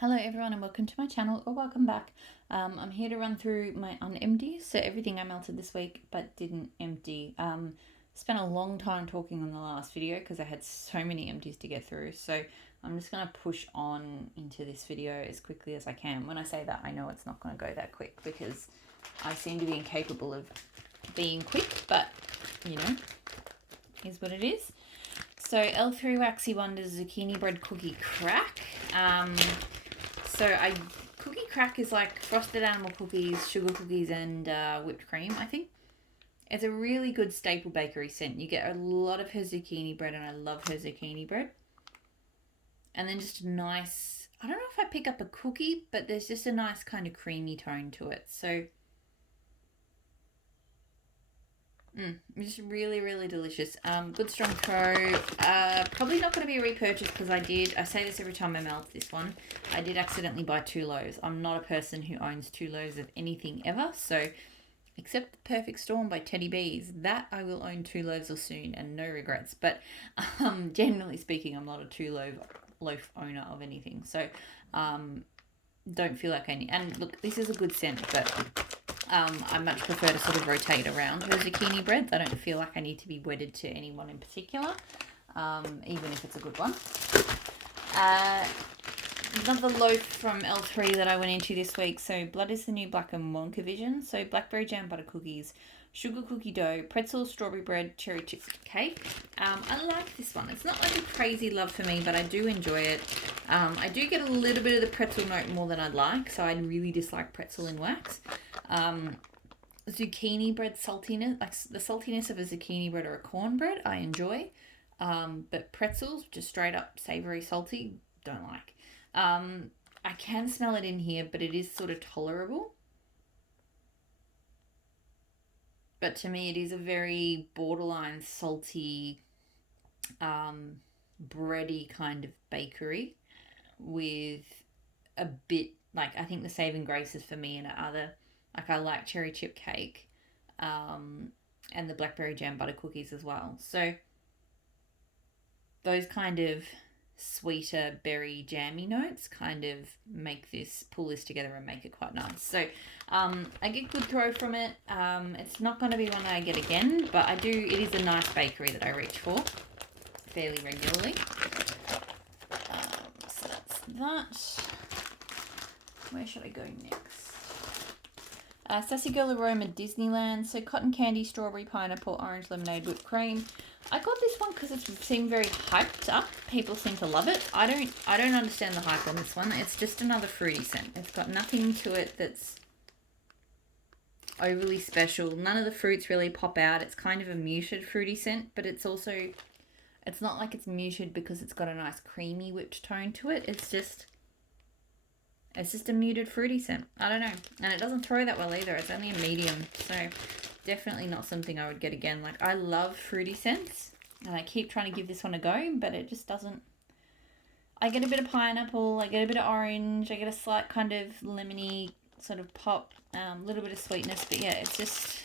Hello everyone and welcome to my channel, or welcome back. I'm here to run through my unempties, so everything I melted this week but didn't empty. Spent a long time talking on the last video because I had so many empties to get through, so I'm just going to push on into this video as quickly as I can. When I say that, I know it's not going to go that quick because I seem to be incapable of being quick, but you know, is what it is. So L3 Waxy Wonders Zucchini Bread Cookie Crack. Cookie crack is like frosted animal cookies, sugar cookies, and whipped cream, I think. It's a really good staple bakery scent. You get a lot of her zucchini bread, and I love her zucchini bread. And then just a nice, I don't know if I pick up a cookie, but there's just a nice kind of creamy tone to it. So, it's really, really delicious. Good strong pro. Probably not going to be a repurchase because I say this every time I melt this one. I did accidentally buy 2 loaves. I'm not a person who owns 2 loaves of anything ever. So, except The Perfect Storm by Teddy Bees, that I will own 2 loaves of soon and no regrets. But generally speaking, I'm not a 2 loaf owner of anything. So, don't feel like I need. And look, this is a good scent, but I much prefer to sort of rotate around her zucchini breads. I don't feel like I need to be wedded to anyone in particular, even if it's a good one. Another loaf from L3 that I went into this week. So Blood is the New Black and Wonka Vision. So blackberry jam butter cookies, sugar cookie dough, pretzels, strawberry bread, cherry chip cake. I like this one. It's not like a crazy love for me, but I do enjoy it. I do get a little bit of the pretzel note more than I'd like, so I really dislike pretzel in wax. Zucchini bread saltiness, like the saltiness of a zucchini bread or a cornbread, I enjoy. But pretzels, just straight up savory salty, don't like. I can smell it in here, but it is sort of tolerable. But to me, it is a very borderline salty, bready kind of bakery with a bit, like, I think the saving graces for me and other, like, I like cherry chip cake, and the blackberry jam butter cookies as well. So those kind of sweeter berry jammy notes kind of pull this together and make it quite nice. So I get good throw from it. It's not going to be one that I get again, but it is a nice bakery that I reach for fairly regularly. So that's that. Where should I go next? Sassy Girl Aroma Disneyland. So cotton candy, strawberry, pineapple, orange lemonade, whipped cream. I got this one because it seemed very hyped up. People seem to love it. I don't understand the hype on this one. It's just another fruity scent. It's got nothing to it that's overly special. None of the fruits really pop out. It's kind of a muted fruity scent, but it's not like it's muted because it's got a nice creamy whipped tone to it. It's just a muted fruity scent. I don't know. And it doesn't throw that well either. It's only a medium. So definitely not something I would get again. Like, I love fruity scents, and I keep trying to give this one a go, but it just doesn't. I get a bit of pineapple, I get a bit of orange, I get a slight kind of lemony sort of pop, a little bit of sweetness, but yeah, it's just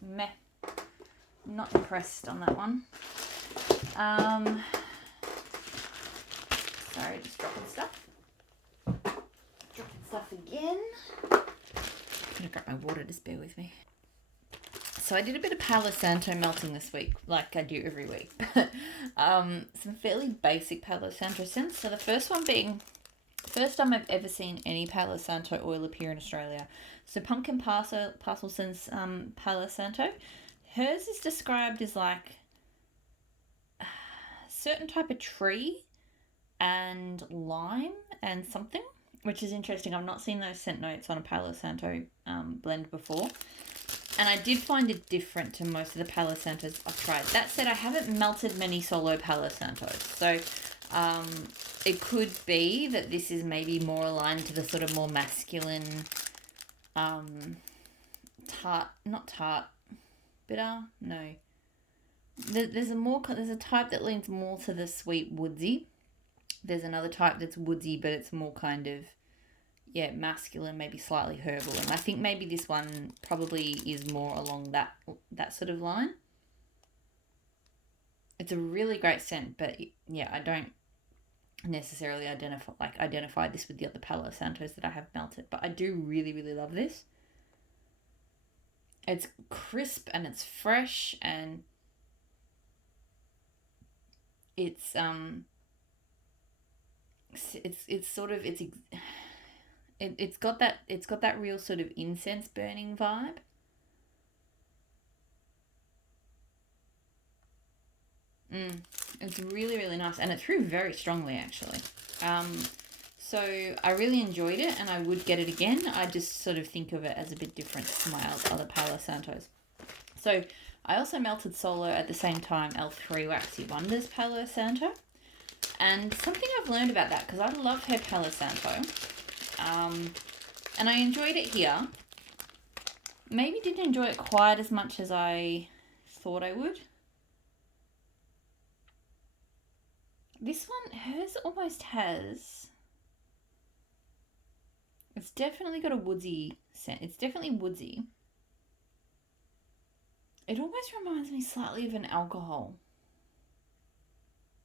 meh. Not impressed on that one. Sorry, just dropping stuff. Dropping stuff again. I'm gonna grab my water, just bear with me. So I did a bit of Palo Santo melting this week, like I do every week. Some fairly basic Palo Santo scents. So the first one being, first time I've ever seen any Palo Santo oil appear in Australia. So Pumpkin Parsonson's Palo Santo. Hers is described as like a certain type of tree and lime and something, which is interesting. I've not seen those scent notes on a Palo Santo blend before. And I did find it different to most of the Palo Santos I've tried. That said, I haven't melted many solo Palo Santos. So it could be that this is maybe more aligned to the sort of more masculine, bitter? No. There's a type that leans more to the sweet woodsy. There's another type that's woodsy, but it's more kind of, masculine, maybe slightly herbal. And I think maybe this one probably is more along that sort of line. It's a really great scent, but yeah, I don't necessarily identify this with the other Palo Santos that I have melted, but I do really, really love this. It's crisp and it's fresh, and it's got that real sort of incense burning vibe. It's really, really nice, and it threw very strongly actually. So I really enjoyed it, and I would get it again. I just sort of think of it as a bit different to my other Palo Santos. So I also melted solo at the same time L3 Waxy Wonders Palo Santo. And something I've learned about that, because I love her Palo Santo, and I enjoyed it here. Maybe didn't enjoy it quite as much as I thought I would. This one, hers almost has... It's definitely got a woodsy scent. It's definitely woodsy. It almost reminds me slightly of an alcohol.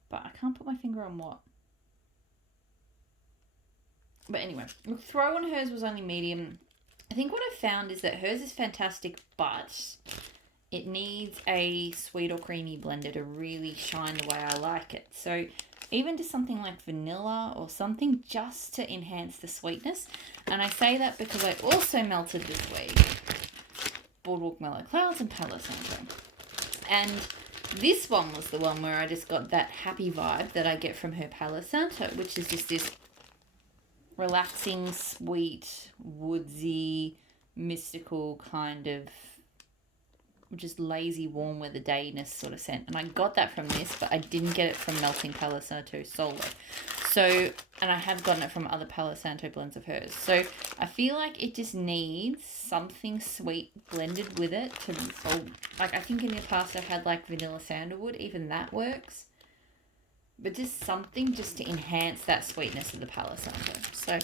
But I can't put my finger on what. But anyway, look, throw on hers was only medium. I think what I found is that hers is fantastic, but it needs a sweet or creamy blender to really shine the way I like it. So even just something like vanilla or something just to enhance the sweetness. And I say that because I also melted this week Boardwalk Mellow Clouds and Palo Santo. And this one was the one where I just got that happy vibe that I get from her Palo Santo, which is just this relaxing, sweet, woodsy, mystical kind of just lazy, warm weather dayness sort of scent. And I got that from this, but I didn't get it from melting Palo Santo solo. So, and I have gotten it from other Palo Santo blends of hers. So I feel like it just needs something sweet blended with it to, like I think in the past I've had like vanilla sandalwood, even that works. But just something just to enhance that sweetness of the Palo Santo. So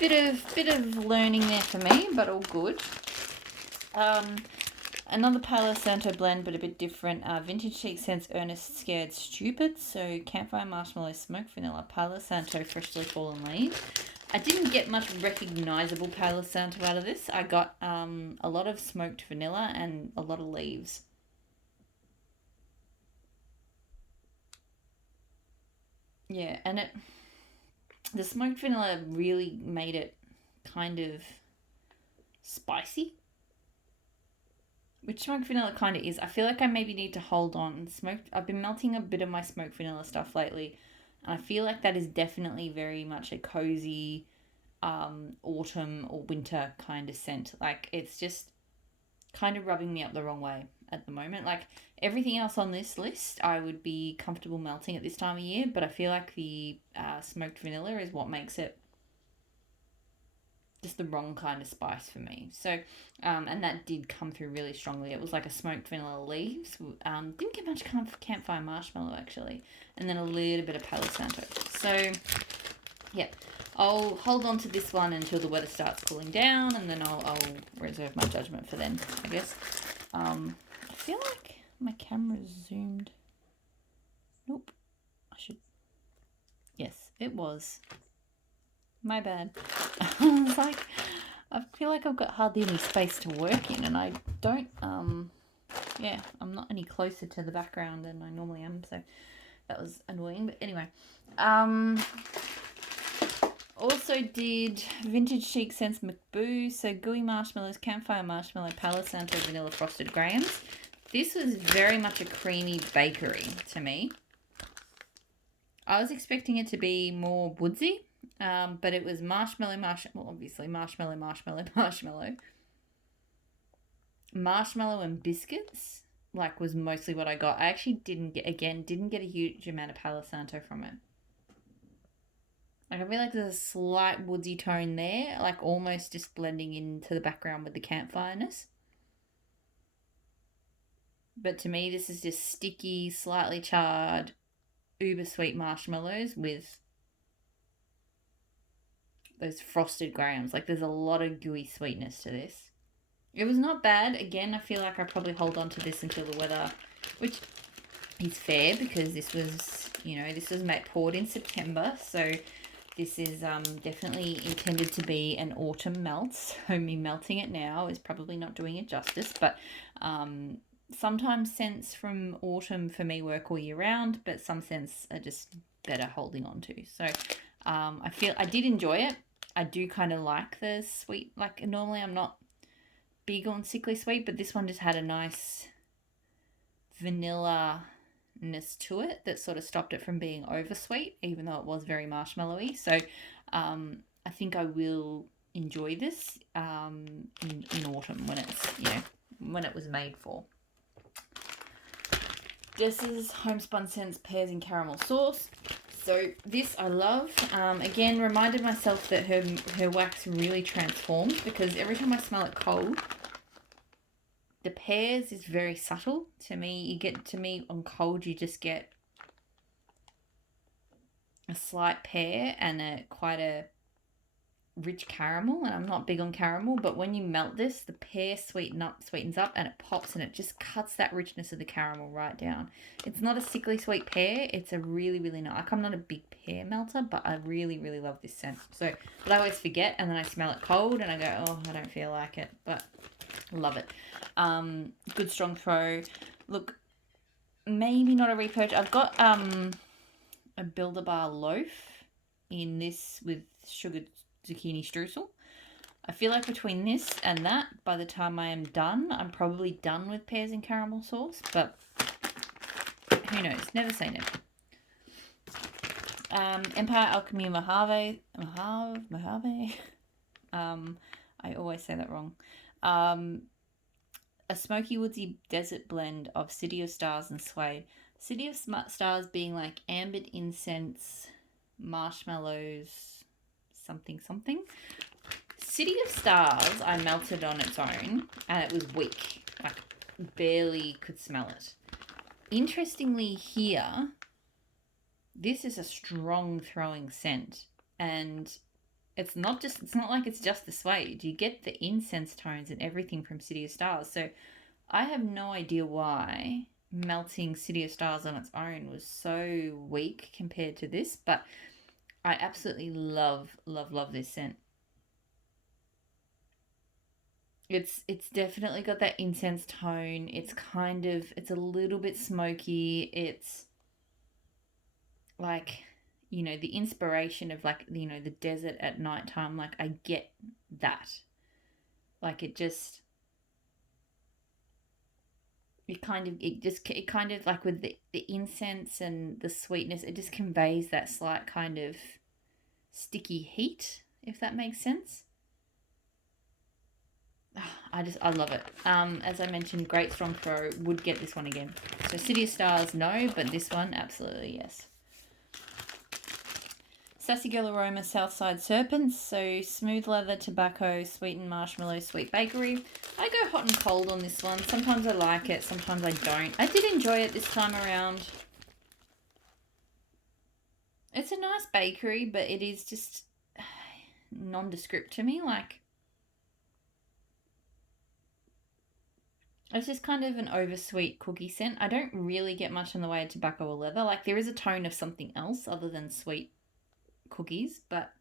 bit of learning there for me, but all good. Another Palo Santo blend, but a bit different. Vintage Chic Scents Earnest Scared Stupid. So Campfire Marshmallow Smoked Vanilla Palo Santo Freshly Fallen Leaves. I didn't get much recognisable Palo Santo out of this. I got a lot of smoked vanilla and a lot of leaves. Yeah, and the smoked vanilla really made it kind of spicy. Which smoked vanilla kind of is. I feel like I maybe need to hold on. I've been melting a bit of my smoked vanilla stuff lately, and I feel like that is definitely very much a cozy autumn or winter kind of scent. Like, it's just kind of rubbing me up the wrong way at the moment. Like, everything else on this list I would be comfortable melting at this time of year, but I feel like the smoked vanilla is what makes it just the wrong kind of spice for me. So, and that did come through really strongly. It was like a smoked vanilla leaves. Didn't get much campfire marshmallow actually, and then a little bit of Palo Santo. So, yeah, I'll hold on to this one until the weather starts cooling down, and then I'll reserve my judgment for then, I guess. I feel like my camera's zoomed. Nope. I should. Yes, it was. My bad. It's like, I feel like I've got hardly any space to work in, and I don't, I'm not any closer to the background than I normally am, so that was annoying. But anyway, also did Vintage Chic Scents McBoo, so Gooey Marshmallows, Campfire Marshmallow, Palo Santo Vanilla Frosted Grahams. This was very much a creamy bakery to me. I was expecting it to be more woodsy. But it was marshmallow, obviously marshmallow, and biscuits, like, was mostly what I got. I actually didn't get a huge amount of Palo Santo from it. Like, I feel like there's a slight woodsy tone there, like almost just blending into the background with the campfireness. But to me, this is just sticky, slightly charred, uber sweet marshmallows with those frosted grahams. Like, there's a lot of gooey sweetness to this. It was not bad. Again, I feel like I probably hold on to this until the weather, which is fair because this was You know, this was poured in September, so this is definitely intended to be an autumn melt. So me melting it now is probably not doing it justice, but sometimes scents from autumn for me work all year round, but some scents are just better holding on to. So I did enjoy it. I do kind of like the sweet, like normally I'm not big on sickly sweet, but this one just had a nice vanilla-ness to it that sort of stopped it from being over sweet, even though it was very marshmallowy. So I think I will enjoy this in autumn when it's, you know, when it was made for. Jess's Homespun Scents Pears and Caramel Sauce. So this I love. Again, reminded myself that her wax really transforms, because every time I smell it cold, the pears is very subtle. To me, on cold, you just get a slight pear and quite a rich caramel, and I'm not big on caramel, but when you melt this, the pear sweetens up and it pops, and it just cuts that richness of the caramel right down. It's not a sickly sweet pear. It's a really, really nice. Like, I'm not a big pear melter, but I really, really love this scent. So, but I always forget, and then I smell it cold and I go, oh, I don't feel like it, but love it. Good strong throw. Look, maybe not a repurchase. I've got a Build-A-Bar loaf in this with sugared zucchini streusel. I feel like between this and that, by the time I am done, I'm probably done with pears and caramel sauce, but who knows? Never say never. Empire Alchemy Mojave. I always say that wrong. A smoky woodsy desert blend of City of Stars and Suede. City of Stars being like ambered incense, marshmallows, something. City of Stars I melted on its own and it was weak. Like, barely could smell it. Interestingly here, this is a strong throwing scent, and it's not like it's just the suede. You get the incense tones and everything from City of Stars. So I have no idea why melting City of Stars on its own was so weak compared to this, but I absolutely love this scent. It's definitely got that incense tone. It's a little bit smoky. It's like, you know, the inspiration of, like, you know, the desert at nighttime. Like, I get that. Like, it kind of like with the incense and the sweetness, it just conveys that slight kind of sticky heat, if that makes sense. I love it. As I mentioned, great strong throw. Would get this one again. So City of Stars, no, but this one, absolutely yes. Sassy Girl Aroma Southside Serpents. So smooth leather, tobacco, sweetened marshmallow, sweet bakery. I go hot and cold on this one. Sometimes I like it, sometimes I don't. I did enjoy it this time around. It's a nice bakery, but it is just nondescript to me. Like, it's just kind of an oversweet cookie scent. I don't really get much in the way of tobacco or leather. Like, there is a tone of something else other than sweet cookies, but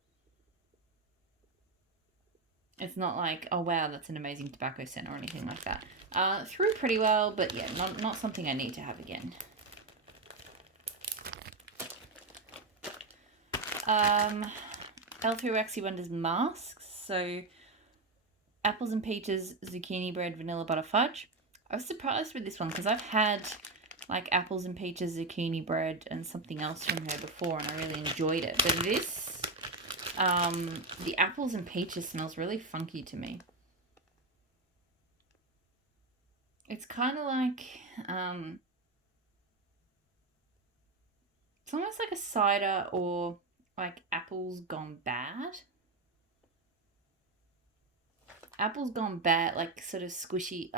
it's not like, oh wow, that's an amazing tobacco scent or anything like that. Through pretty well, but yeah, not something I need to have again. L3 Waxy Wonders masks. So apples and peaches, zucchini bread, vanilla butter fudge. I was surprised with this one because I've had like apples and peaches, zucchini bread, and something else from her before, and I really enjoyed it. But this, the apples and peaches smells really funky to me. It's kind of like, it's almost like a cider or like apples gone bad. Apples gone bad, like sort of squishy.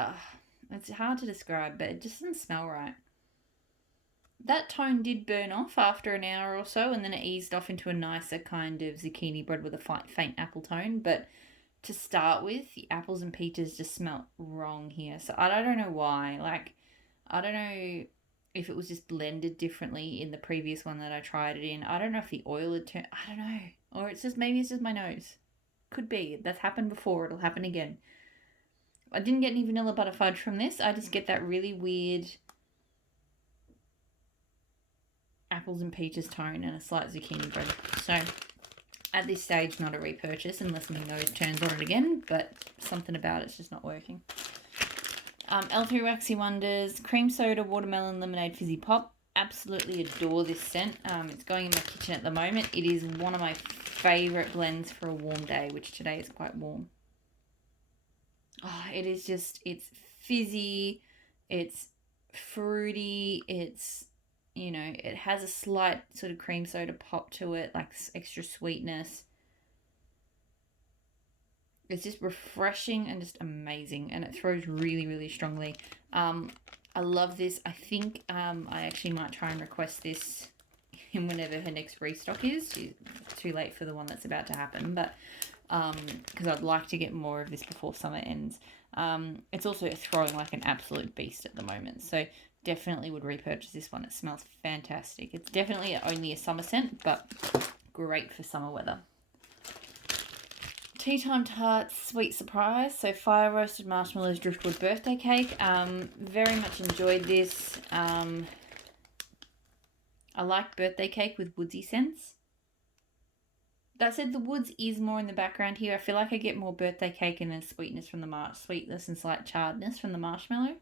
It's hard to describe, but it just doesn't smell right. That tone did burn off after an hour or so, and then it eased off into a nicer kind of zucchini bread with a faint apple tone. But to start with, the apples and peaches just smelt wrong here. So I don't know why. Like, I don't know. if it was just blended differently in the previous one that I tried it in. I don't know if the oil had turned, I don't know. Or it's just, maybe it's just my nose. Could be. That's happened before. It'll happen again. I didn't get any vanilla butter fudge from this. I just get that really weird apples and peaches tone and a slight zucchini bread. So at this stage, not a repurchase unless my nose turns on it again, but something about it's just not working. L3 Waxy Wonders, cream soda, watermelon, lemonade, fizzy pop. Absolutely adore this scent. It's going in my kitchen at the moment. It is one of my favourite blends for a warm day, which today is quite warm. Oh, it is just, it's fizzy, it's fruity, it's, you know, it has a slight sort of cream soda pop to it, like extra sweetness. It's just refreshing and just amazing, and it throws really, really strongly. I love this. I think I actually might try and request this in whenever her next restock is. She's too late for the one that's about to happen, but because I'd like to get more of this before summer ends. It's also throwing like an absolute beast at the moment, so definitely would repurchase this one. It smells fantastic. It's definitely only a summer scent, but great for summer weather. Tea Time Tarts Sweet Surprise. So fire roasted marshmallows driftwood birthday cake. Very much enjoyed this. I like birthday cake with woodsy scents. That said, the woods is more in the background here. I feel like I get more birthday cake and then sweetness from the sweetness and slight charredness from the marshmallow.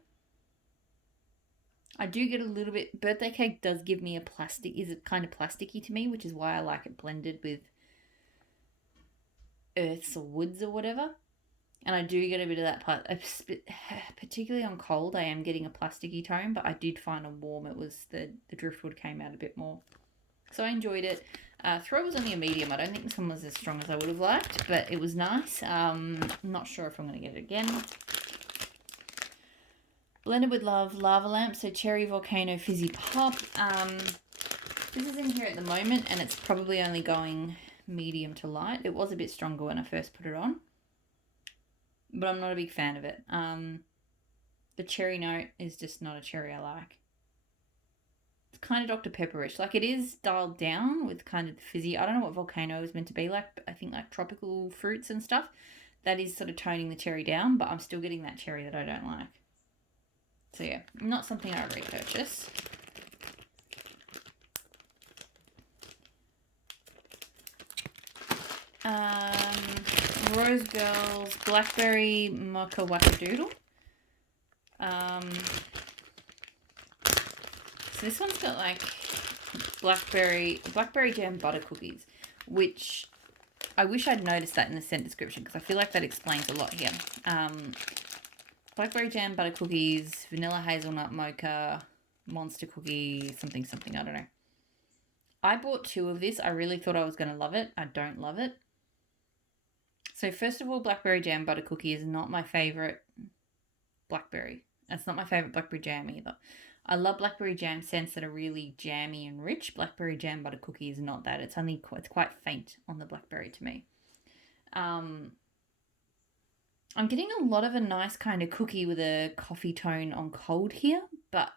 I do get a little bit. Birthday cake does give me a plastic. Is it kind of plasticky to me, which is why I like it blended with earths or woods or whatever. And I do get a bit of that, particularly on cold, I am getting a plasticky tone, but I did find on warm it was the driftwood came out a bit more. So I enjoyed it. Throw was only a medium. I don't think this one was as strong as I would have liked, but it was nice. I'm not sure if I'm going to get it again. Blended with Love Lava Lamp, so Cherry Volcano Fizzy Pop. This is in here at the moment, and it's probably only going medium to light. It was a bit stronger when I first put it on, but I'm not a big fan of it. The cherry note is just not a cherry I like. It's kind of Dr. Pepperish. Like, it is dialed down with kind of the fizzy. I don't know what volcano is meant to be like, but I think like tropical fruits and stuff. That is sort of toning the cherry down, but I'm still getting that cherry that I don't like. So yeah, not something I would repurchase. Rose Girls Blackberry Mocha Wackadoodle. So this one's got like blackberry jam butter cookies, which I wish I'd noticed that in the scent description because I feel like that explains a lot here. Blackberry jam butter cookies, vanilla hazelnut mocha, monster cookie, something, I don't know. I bought 2 of this. I really thought I was going to love it. I don't love it. So first of all, blackberry jam butter cookie is not my favourite blackberry. That's not my favourite blackberry jam either. I love blackberry jam scents that are really jammy and rich. Blackberry jam butter cookie is not that. It's quite faint on the blackberry to me. I'm getting a lot of a nice kind of cookie with a coffee tone on cold here, but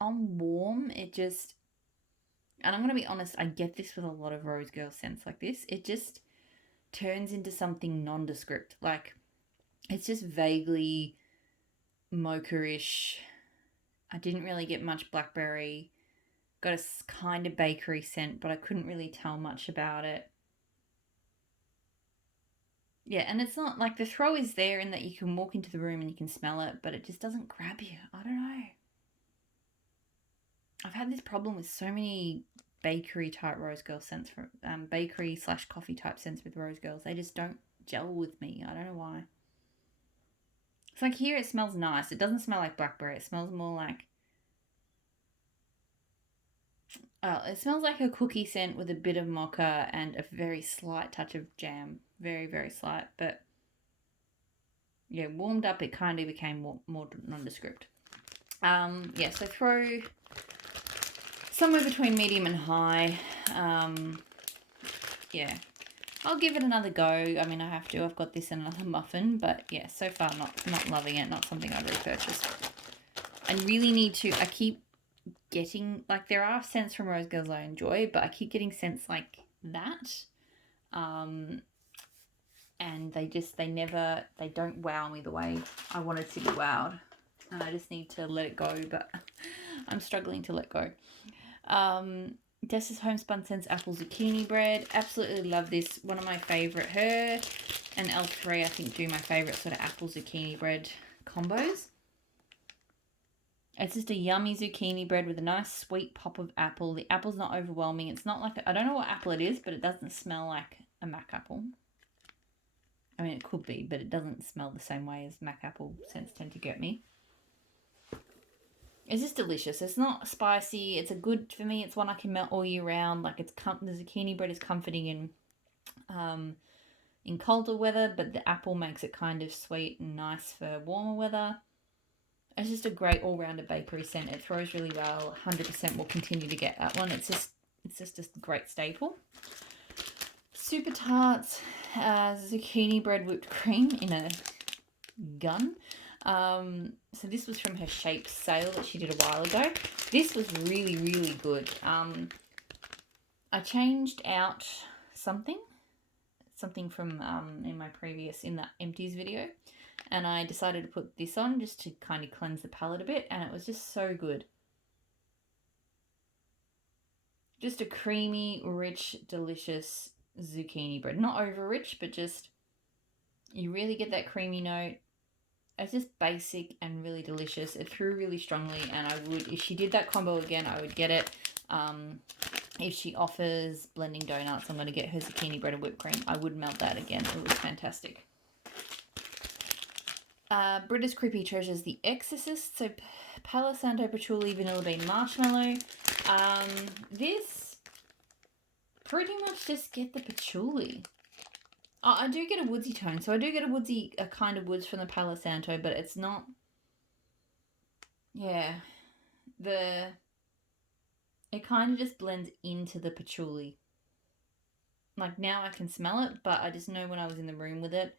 on warm, it just, and I'm going to be honest, I get this with a lot of Rose Girl scents like this. It just turns into something nondescript. Like, it's just vaguely mocha-ish. I didn't really get much blackberry. Got a kind of bakery scent, but I couldn't really tell much about it. Yeah, and it's not like the throw is there in that you can walk into the room and you can smell it, but it just doesn't grab you. I don't know. I've had this problem with so many bakery type Rose Girl scents, from bakery / coffee type scents with Rose Girls. They just don't gel with me. I don't know why. It's like here it smells nice. It doesn't smell like blackberry. It smells more like, it smells like a cookie scent with a bit of mocha and a very slight touch of jam. Very, very slight. But yeah, warmed up, it kind of became more nondescript. Yeah, so throw somewhere between medium and high. Yeah, I'll give it another go. I mean, I have to. I've got this in another muffin, but yeah, so far not loving it. Not something I'd repurchase. I really need to. I keep getting, like, there are scents from Rose Girls I enjoy, but I keep getting scents like that. And they don't wow me the way I wanted to be wowed. And I just need to let it go, but I'm struggling to let go. Dessa's Homespun Scents Apple Zucchini Bread. Absolutely love this. One of my favourite. Her and L3, I think, do my favourite sort of apple zucchini bread combos. It's just a yummy zucchini bread with a nice sweet pop of apple. The apple's not overwhelming. It's not like, I don't know what apple it is, but it doesn't smell like a Mac apple. I mean, it could be, but it doesn't smell the same way as Mac apple scents tend to get me. It's just delicious. It's not spicy. It's a good, for me, it's one I can melt all year round. Like, the zucchini bread is comforting in colder weather, but the apple makes it kind of sweet and nice for warmer weather. It's just a great all-rounder bakery scent. It throws really well. 100% will continue to get that one. It's just a great staple. Super Tarts zucchini bread whipped cream in a gun. So this was from her Shape sale that she did a while ago. This was really, really good. I changed out something from in my previous, in that Empties video, and I decided to put this on just to kind of cleanse the palate a bit, and it was just so good. Just a creamy, rich, delicious zucchini bread. Not over rich, but just, you really get that creamy note. It's just basic and really delicious. It threw really strongly, and I would, if she did that combo again, I would get it. If she offers blending donuts, I'm going to get her zucchini bread and whipped cream. I would melt that again. It was fantastic. Britta's Creepy Treasures The Exorcist. So Palo Santo Patchouli Vanilla Bean Marshmallow. This pretty much just get the patchouli. I do get a woodsy tone. So I do get a kind of woods from the Palo Santo, but it's not, yeah, it kind of just blends into the patchouli. Like, now I can smell it, but I just know when I was in the room with it,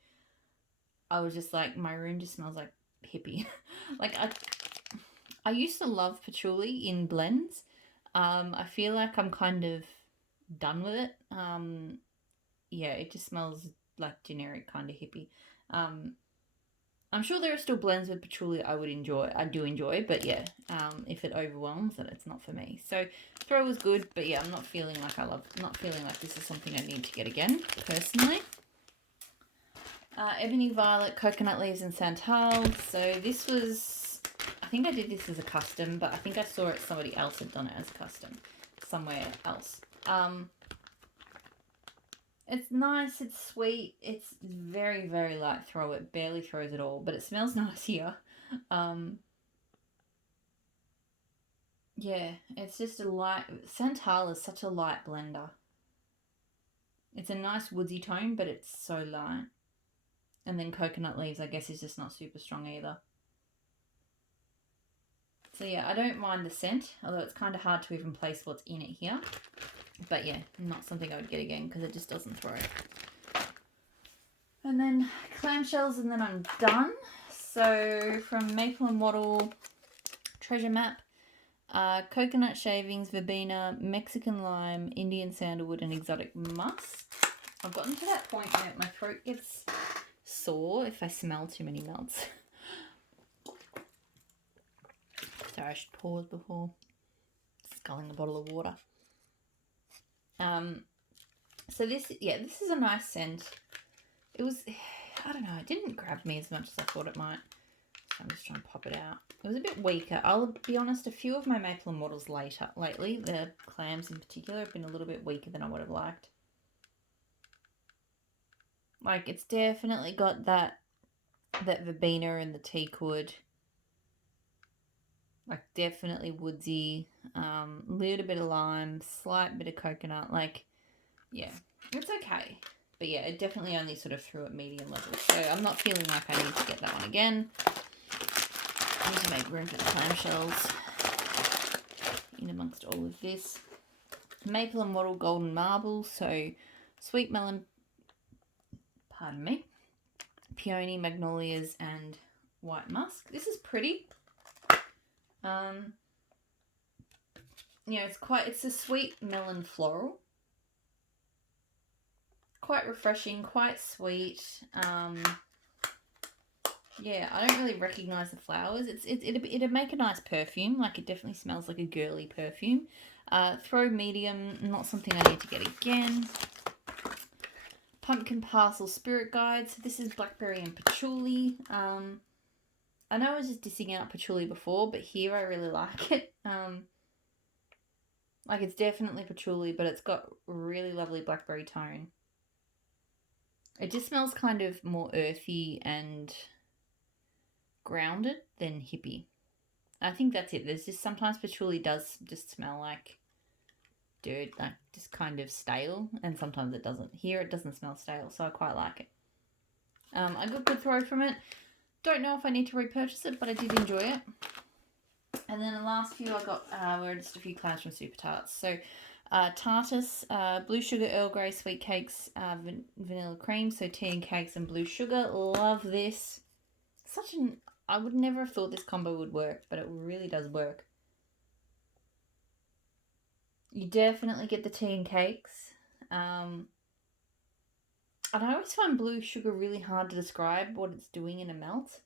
I was just like, my room just smells like hippie. Like, I used to love patchouli in blends. I feel like I'm kind of done with it. Yeah, it just smells like generic kind of hippie. I'm sure there are still blends with patchouli I do enjoy, but yeah, if it overwhelms, then it's not for me. So throw was good, but yeah, I'm not feeling like this is something I need to get again, personally. Ebony Violet, Coconut Leaves and Santal. So this was, I think I did this as a custom, but I think I saw it, somebody else had done it as a custom somewhere else. It's nice, it's sweet, it's very, very light throw. It barely throws at all, but it smells nice here. Yeah, it's just a light, Santal is such a light blender. It's a nice woodsy tone, but it's so light. And then Coconut Leaves, I guess, is just not super strong either. So yeah, I don't mind the scent, although it's kind of hard to even place what's in it here. But yeah, not something I would get again because it just doesn't throw. And then clamshells, and then I'm done. So from Maple and Wattle, Treasure Map, coconut shavings, verbena, Mexican lime, Indian sandalwood, and exotic musk. I've gotten to that point where my throat gets sore if I smell too many melts. Sorry, I should pause before sculling a bottle of water. So this is a nice scent. It was, I don't know, it didn't grab me as much as I thought it might. So I'm just trying to pop it out. It was a bit weaker. I'll be honest, a few of my Maple and Wattles lately, the clams in particular, have been a little bit weaker than I would have liked. Like, it's definitely got that verbena and the teak wood. Like, definitely woodsy, little bit of lime, slight bit of coconut. Like, yeah, it's okay. But yeah, it definitely only sort of threw at medium level. So I'm not feeling like I need to get that one again. I need to make room for the clamshells in amongst all of this. Maple and Wattle Golden Marble. So sweet melon, pardon me, peony, magnolias, and white musk. This is pretty. you know, it's a sweet melon floral. Quite refreshing, quite sweet. Yeah, I don't really recognise the flowers. It'd make a nice perfume. Like, it definitely smells like a girly perfume. Throw medium, not something I need to get again. Pumpkin Parcel Spirit Guide. So this is blackberry and patchouli. I know I was just dissing out patchouli before, but here I really like it. Like, it's definitely patchouli, but it's got really lovely blackberry tone. It just smells kind of more earthy and grounded than hippie. I think that's it. There's just sometimes patchouli does just smell like dirt, like just kind of stale, and sometimes it doesn't. Here it doesn't smell stale, so I quite like it. I got good throw from it. Don't know if I need to repurchase it, but I did enjoy it. And then the last few I got were just a few clouds from Super Tarts. So Tartus, blue sugar Earl Grey sweet cakes, vanilla cream, so tea and cakes and blue sugar. Love this. I would never have thought this combo would work, but it really does work. You definitely get the tea and cakes. And I always find blue sugar really hard to describe what it's doing in a melt.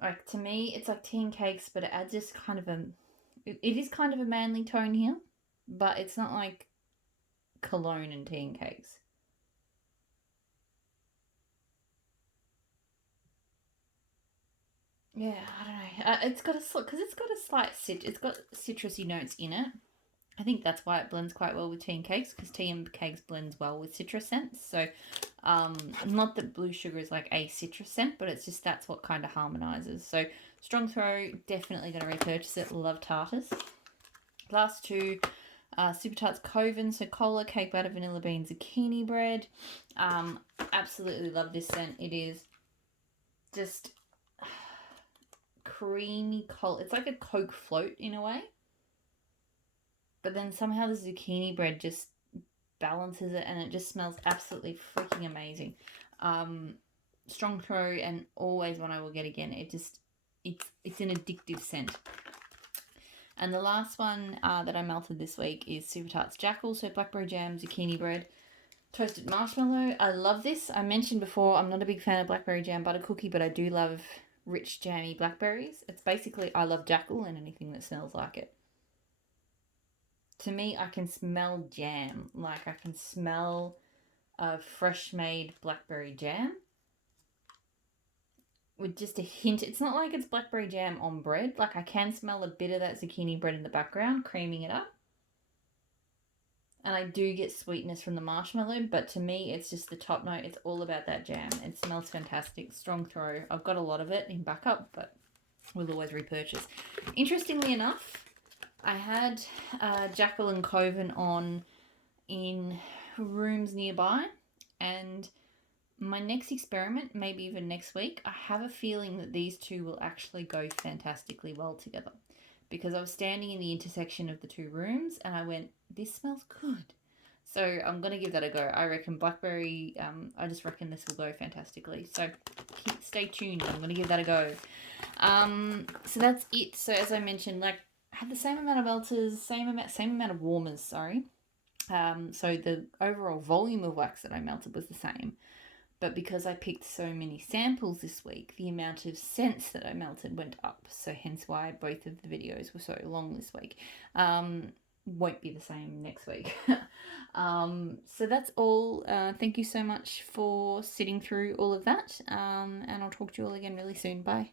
Like, to me, it's like tea and cakes, but it adds just kind of it is kind of a manly tone here, but it's not like cologne and tea and cakes. Yeah, I don't know. It's got a slight it's got citrusy notes in it. I think that's why it blends quite well with tea and cakes, because tea and cakes blends well with citrus scents. So, not that blue sugar is like a citrus scent, but it's just that's what kind of harmonizes. So, strong throw, definitely going to repurchase it. Love Tartars. Last two, Super Tarts Coven, so cola, cake batter, vanilla bean, zucchini bread. Absolutely love this scent. It is just creamy cola. It's like a Coke float in a way. But then somehow the zucchini bread just balances it, and it just smells absolutely freaking amazing. Strong throw, and always one I will get again. It's an addictive scent. And the last one that I melted this week is Super Tarts Jackal, so blackberry jam, zucchini bread, toasted marshmallow. I love this. I mentioned before I'm not a big fan of blackberry jam butter cookie, but I do love rich jammy blackberries. It's basically, I love Jackal and anything that smells like it. To me, I can smell jam. Like, I can smell a fresh made blackberry jam with just a hint. It's not like it's blackberry jam on bread. Like, I can smell a bit of that zucchini bread in the background, creaming it up. And I do get sweetness from the marshmallow, but to me, it's just the top note. It's all about that jam. It smells fantastic. Strong throw. I've got a lot of it in backup, but we'll always repurchase. Interestingly enough, I had Jackal and Coven on in rooms nearby, and my next experiment, maybe even next week, I have a feeling that these two will actually go fantastically well together, because I was standing in the intersection of the two rooms and I went, this smells good. So I'm going to give that a go. I reckon blackberry, I just reckon this will go fantastically. So stay tuned. I'm going to give that a go. So that's it. So as I mentioned, like, I had the same amount of melters, same amount of warmers, sorry. So the overall volume of wax that I melted was the same. But because I picked so many samples this week, the amount of scents that I melted went up. So hence why both of the videos were so long this week. Won't be the same next week. So that's all. Thank you so much for sitting through all of that. And I'll talk to you all again really soon. Bye.